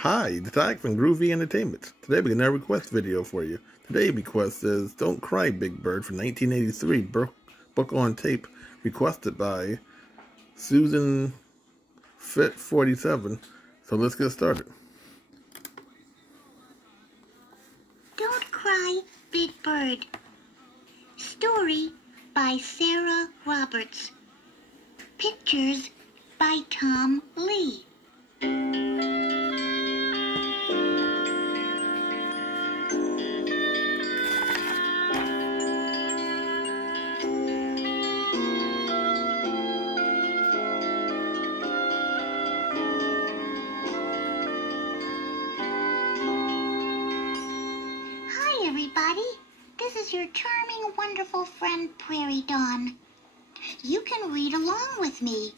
Hi, it's Ike from Groovy Entertainment. Today we got another request video for you. Today's request is Don't Cry Big Bird from 1983, book on tape, requested by Susan Fit 47. So let's get started. Don't Cry Big Bird. Story by Sarah Roberts. Pictures by Tom Lee. Hi everybody, this is your charming, wonderful friend Prairie Dawn. You can read along with me,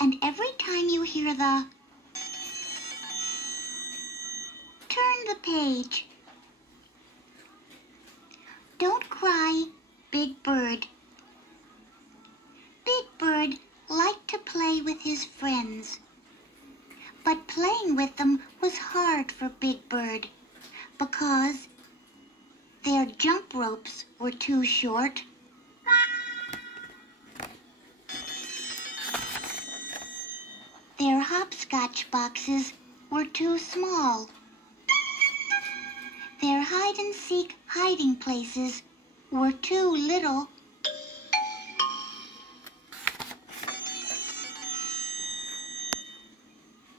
and every time you hear the turn the page. Don't cry, Big Bird. Big Bird liked to play with his friends, but playing with them was hard for Big Bird because their jump ropes were too short. Their hopscotch boxes were too small. Their hide-and-seek hiding places were too little.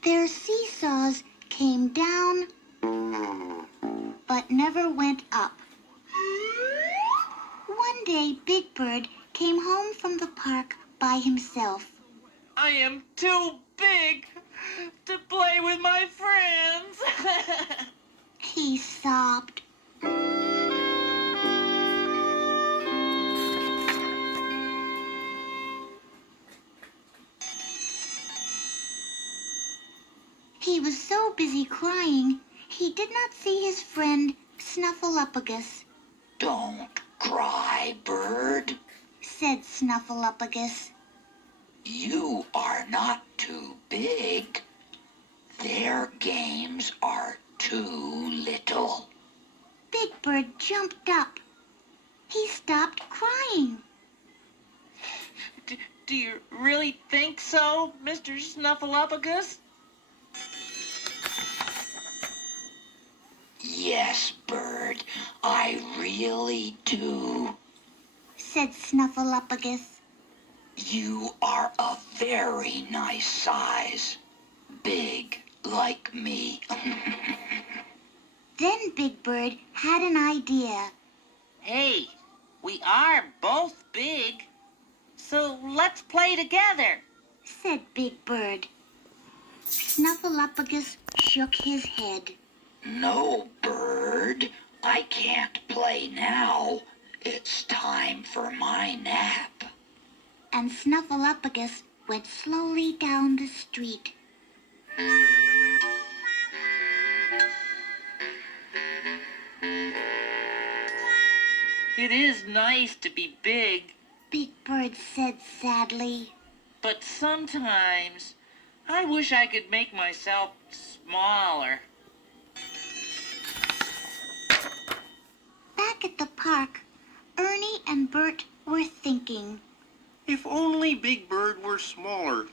Their seesaws came down, but never went up. One day, Big Bird came home from the park by himself. I am too big to play with my friends. He sobbed. He was so busy crying, he did not see his friend Snuffleupagus. Don't cry, Bird. Said Snuffleupagus. You are not too big. Their games are too little. Big Bird jumped up. He stopped crying. Do you really think so, Mr. Snuffleupagus? Yes, Bird, I really do. Said Snuffleupagus. You are a very nice size. Big like me. Then Big Bird had an idea. Hey, we are both big, so let's play together. Said Big Bird. Snuffleupagus shook his head. No, Bird, I can't play now. It's time for my nap. And Snuffleupagus went slowly down the street. It is nice to be big, Big Bird said sadly. but sometimes I wish I could make myself smaller. Back at the park, Ernie and Bert were thinking. If only Big Bird were smaller,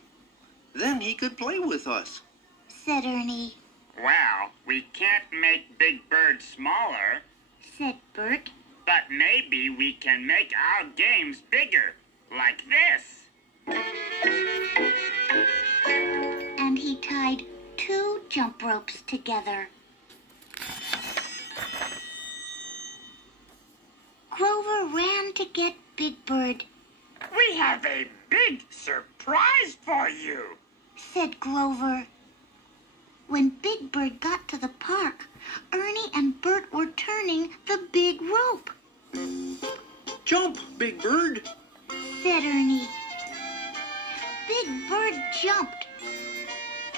then he could play with us. Said Ernie. Well, we can't make Big Bird smaller, Said Bert. but maybe we can make our games bigger, like this. And he tied 2 jump ropes together. Grover ran to get Big Bird. We have a big surprise for you. Said Grover. When Big Bird got to the park, Ernie and Bert were turning the big rope. Jump, Big Bird. Said Ernie. Big Bird jumped.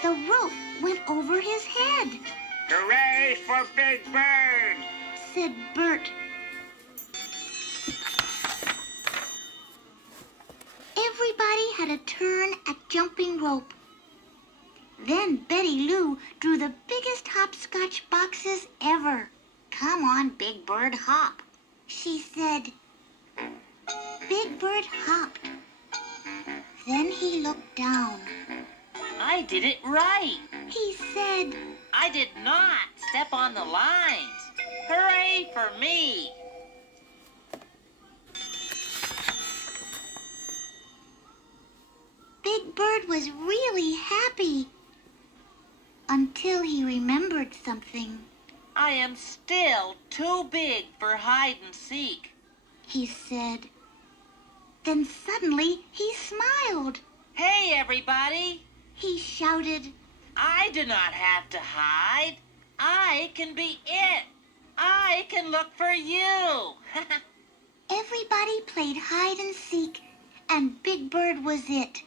The rope went over his head. Hooray for Big Bird! Said Bert. Everybody had a turn at jumping rope. Then Betty Lou drew the biggest hopscotch boxes ever. "Come on, Big Bird, hop," she said. Big Bird hopped. Then he looked down. I did it right. He said, I did not step on the lines. Hooray for me! Big Bird was really happy until he remembered something. I am still too big for hide and seek. He said. Then suddenly he smiled. Hey, everybody! He shouted. I do not have to hide. I can be it. I can look for you. Everybody played hide and seek, and Big Bird was it.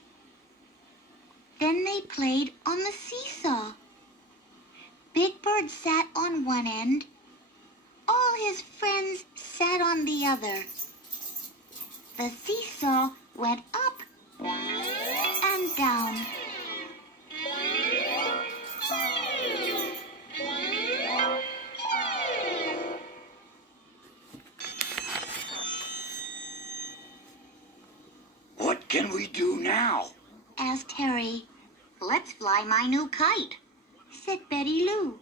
Then they played on the seesaw. Big Bird sat on one end. All his friends sat on the other. The seesaw went up and down. What can we do now? Asked Harry. "Let's fly my new kite," said Betty Lou.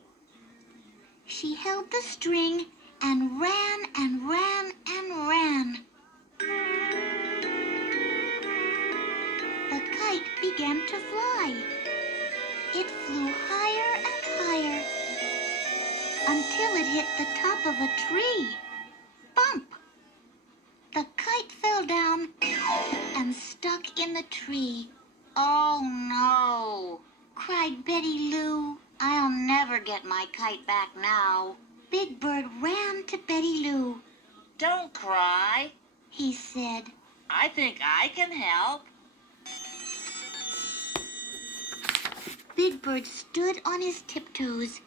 She held the string and ran and ran and ran. The kite began to fly. It flew higher and higher until it hit the top of a tree. Bump! The kite fell down and stuck in the tree. "Oh no," cried Betty Lou. "I'll never get my kite back now." Big Bird ran to Betty Lou. Don't cry. He said. I think I can help. Big Bird stood on his tiptoes.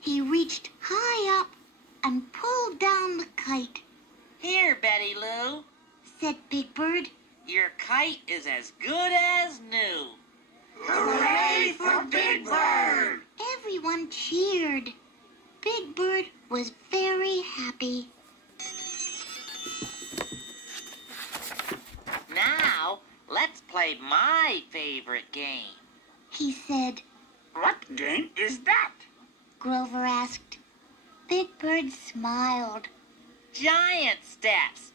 He reached high up and pulled down the kite. Here, Betty Lou. Said Big Bird. Your kite is as good as new. Hooray for Big Bird! Everyone cheered. Big Bird was very happy. Now, let's play my favorite game. He said. What game is that? Grover asked. Big Bird smiled. Giant steps.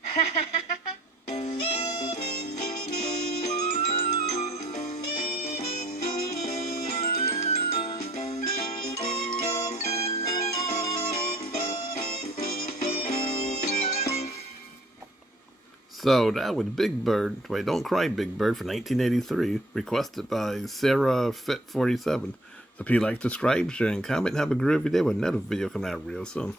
So that was Big Bird, wait, Don't Cry Big Bird for 1983, requested by Sarah Fit47. So if you like, subscribe, share, and comment, and have a groovy day with another video coming out real soon.